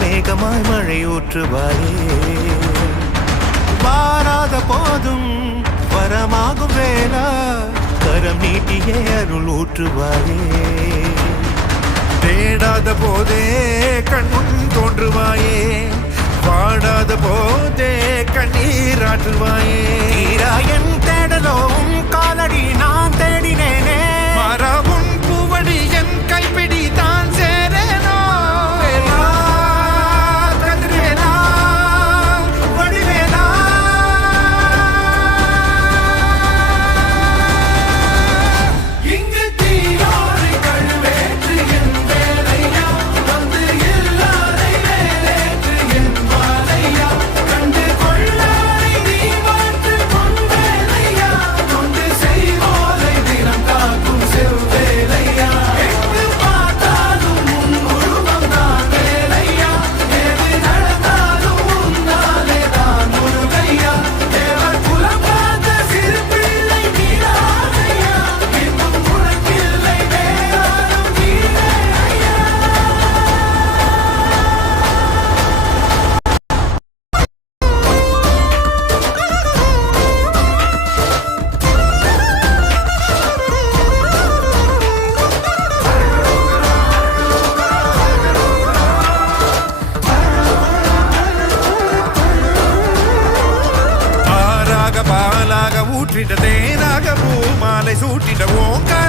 மேகமாய் மழை ஊற்றுவாயே. வாராத போதும் வரமாகும் வேளா கரம் நீட்டியே அருள் ஊற்றுவாயே. தேடாத போதே கண்முன் தோன்றுவாயே. பாடாத போதே கண்ணீராற்றுவாயே தீராயன் தேடலோம் காலடி நான் தேடினேனே. ஆறாக தேனாக பூ மாலை சூட்டிட ஓங்கார